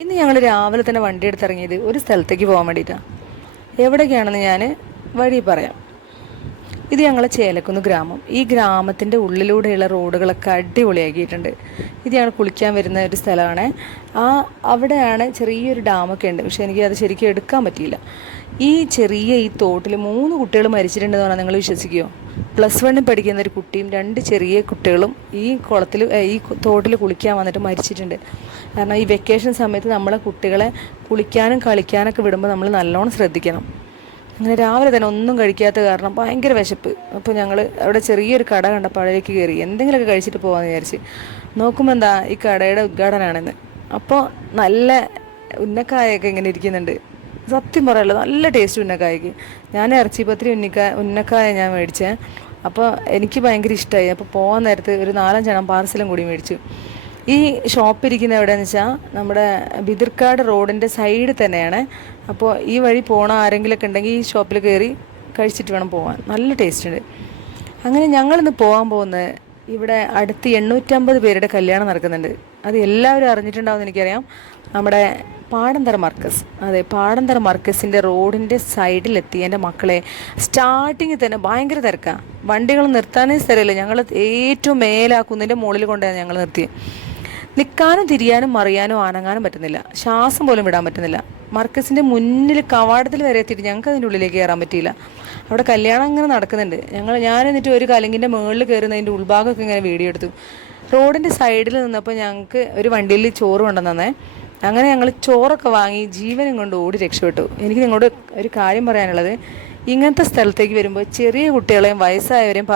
ഇന്ന് ഞങ്ങൾ രാവിലെ തന്നെ വണ്ടി എടുത്തിറങ്ങിയത് ഒരു സ്ഥലത്തേക്ക് പോകാൻ വേണ്ടിയിട്ടാണ്. എവിടേക്കാണെന്ന് ഞാൻ വഴി പറയാം. ഇത് ഞങ്ങളെ ചേലക്കുന്ന് ഗ്രാമം. ഈ ഗ്രാമത്തിൻ്റെ ഉള്ളിലൂടെയുള്ള റോഡുകളൊക്കെ അടിപൊളിയാക്കിയിട്ടുണ്ട്. ഇത് ഞങ്ങൾ കുളിക്കാൻ വരുന്ന ഒരു സ്ഥലമാണ്. അവിടെയാണ് ചെറിയൊരു ഡാമൊക്കെ ഉണ്ട്. പക്ഷേ എനിക്ക് അത് ശരിക്കും എടുക്കാൻ പറ്റിയില്ല. ഈ തോട്ടിൽ 3 കുട്ടികൾ മരിച്ചിട്ടുണ്ടെന്ന് പറഞ്ഞാൽ നിങ്ങൾ വിശ്വസിക്കുമോ? +1 പഠിക്കുന്ന ഒരു കുട്ടിയും 2 ചെറിയ കുട്ടികളും ഈ തോട്ടിൽ കുളിക്കാൻ വന്നിട്ട് മരിച്ചിട്ടുണ്ട്. കാരണം ഈ വെക്കേഷൻ സമയത്ത് നമ്മളെ കുട്ടികളെ കുളിക്കാനും കളിക്കാനൊക്കെ വിടുമ്പോൾ നമ്മൾ നല്ലോണം ശ്രദ്ധിക്കണം. അങ്ങനെ രാവിലെ തന്നെ ഒന്നും കഴിക്കാത്ത കാരണം ഭയങ്കര വിശപ്പ്. അപ്പോൾ ഞങ്ങൾ അവിടെ ചെറിയൊരു കട കണ്ടപ്പോൾ അവിടേക്ക് കയറി എന്തെങ്കിലുമൊക്കെ കഴിച്ചിട്ട് പോകാമെന്ന് വിചാരിച്ച് നോക്കുമ്പോൾ എന്താ ഈ കടയുടെ ഉദ്ഘാടനമാണെന്ന്. അപ്പോൾ നല്ല ഉന്നക്കായൊക്കെ ഇങ്ങനെ ഇരിക്കുന്നുണ്ട്. സത്യം പറയല്ലോ, നല്ല ടേസ്റ്റ് ഉന്നക്കായ്ക്ക്. ഞാൻ ഇറച്ചിപ്പത്തിരി ഉന്നക്കായ ഞാൻ മേടിച്ചേ. അപ്പോൾ എനിക്ക് ഭയങ്കര ഇഷ്ടമായി. അപ്പോൾ പോകാൻ നേരത്ത് ഒരു 4-5 എണ്ണം പാർസലും കൂടി മേടിച്ചു. ഈ ഷോപ്പ് ഇരിക്കുന്ന എവിടെയാണെന്ന് വെച്ചാൽ നമ്മുടെ ബിതിർക്കാട് റോഡിൻ്റെ സൈഡിൽ തന്നെയാണ്. അപ്പോൾ ഈ വഴി പോകണ ആരെങ്കിലുമൊക്കെ ഉണ്ടെങ്കിൽ ഈ ഷോപ്പിൽ കയറി കഴിച്ചിട്ട് വേണം പോകാൻ. നല്ല ടേസ്റ്റ് ഉണ്ട്. അങ്ങനെ ഞങ്ങളിന്ന് പോകാൻ പോകുന്നത് ഇവിടെ അടുത്ത് 850 പേരുടെ കല്യാണം നടക്കുന്നുണ്ട്. അത് എല്ലാവരും അറിഞ്ഞിട്ടുണ്ടാവുമെന്ന് എനിക്കറിയാം. നമ്മുടെ പാടന്തറ മർക്കസ്, അതെ, പാടന്തറ മർക്കസിൻ്റെ റോഡിൻ്റെ സൈഡിലെത്തി. എൻ്റെ മക്കളെ സ്റ്റാർട്ടിങ്ങിൽ തന്നെ ഭയങ്കര തിരക്കാണ്. വണ്ടികൾ നിർത്താനേ സ്ഥലമില്ല. ഞങ്ങൾ ഏറ്റവും മേലാക്കുന്നതിൻ്റെ മുകളിൽ കൊണ്ടാണ് ഞങ്ങൾ നിർത്തിയത്. നിൽക്കാനും തിരിയാനും മറിയാനും അനങ്ങാനും പറ്റുന്നില്ല. ശ്വാസം പോലും വിടാൻ പറ്റുന്നില്ല. മർക്കസിൻ്റെ മുന്നിൽ കവാടത്തിൽ വരെ എത്തിയിട്ട് ഞങ്ങൾക്ക് അതിൻ്റെ ഉള്ളിലേക്ക് കയറാൻ പറ്റിയില്ല. അവിടെ കല്യാണം ഇങ്ങനെ നടക്കുന്നുണ്ട്. ഞാൻ എന്നിട്ട് ഒരു കലങ്കിൻ്റെ മുകളിൽ കയറുന്നതിൻ്റെ ഉൾഭാഗമൊക്കെ ഇങ്ങനെ വീഡിയോ എടുത്തു. റോഡിൻ്റെ സൈഡിൽ നിന്നപ്പോൾ ഞങ്ങൾക്ക് ഒരു വണ്ടിയിൽ ചോറ് കൊണ്ടുവന്നേ. അങ്ങനെ ഞങ്ങൾ ചോറൊക്കെ വാങ്ങി ജീവനും കൊണ്ട് ഓടി രക്ഷപ്പെട്ടു. എനിക്ക് നിങ്ങളോട് ഒരു കാര്യം പറയാനുള്ളത്, ഇങ്ങനത്തെ സ്ഥലത്തേക്ക് വരുമ്പോൾ ചെറിയ കുട്ടികളെയും വയസ്സായവരെയും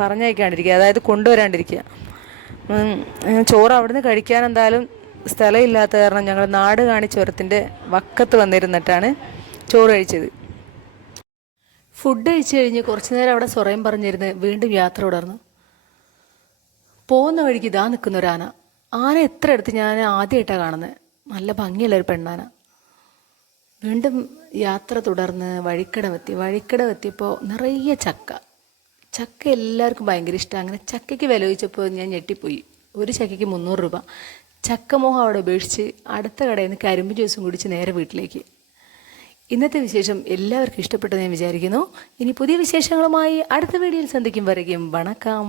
പറഞ്ഞയക്കാണ്ടിരിക്കുക, അതായത് കൊണ്ടുവരാണ്ടിരിക്കുക. ചോറ് അവിടുന്ന് കഴിക്കാൻ എന്തായാലും സ്ഥലമില്ലാത്ത കാരണം ഞങ്ങൾ നാട് കാണി ചുരത്തിൻ്റെ വക്കത്ത് വന്നിരുന്നിട്ടാണ് ചോറ് കഴിച്ചത്. ഫുഡ് കഴിച്ച് കഴിഞ്ഞ് കുറച്ച് നേരം അവിടെ സ്വറയും പറഞ്ഞിരുന്ന് വീണ്ടും യാത്ര തുടർന്നു. പോകുന്ന വഴിക്ക് ഇതാ നിൽക്കുന്ന ഒരു ആന എത്ര അടുത്ത് ഞാൻ ആദ്യമായിട്ടാണ് കാണുന്നത്. നല്ല ഭംഗിയുള്ള ഒരു പെണ്ണാന. വീണ്ടും യാത്ര തുടർന്ന് വഴിക്കടവെത്തിയപ്പോൾ നിറയെ ചക്ക എല്ലാവർക്കും ഭയങ്കര ഇഷ്ടമാണ്. അങ്ങനെ ചക്കയ്ക്ക് വില ചോദിച്ചപ്പോൾ ഞാൻ ഞെട്ടിപ്പോയി. ഒരു ചക്കയ്ക്ക് 300 രൂപ. ചക്കമോഹം അവിടെ ഉപേക്ഷിച്ച് അടുത്ത കടയിൽ നിന്ന് കരിമ്പ് ജ്യൂസും കുടിച്ച് നേരെ വീട്ടിലേക്ക്. ഇന്നത്തെ വിശേഷം എല്ലാവർക്കും ഇഷ്ടപ്പെട്ടെന്ന് ഞാൻ വിചാരിക്കുന്നു. ഇനി പുതിയ വിശേഷങ്ങളുമായി അടുത്ത വീഡിയോയിൽ സന്ധിക്കും വരയ്ക്കും വണക്കം.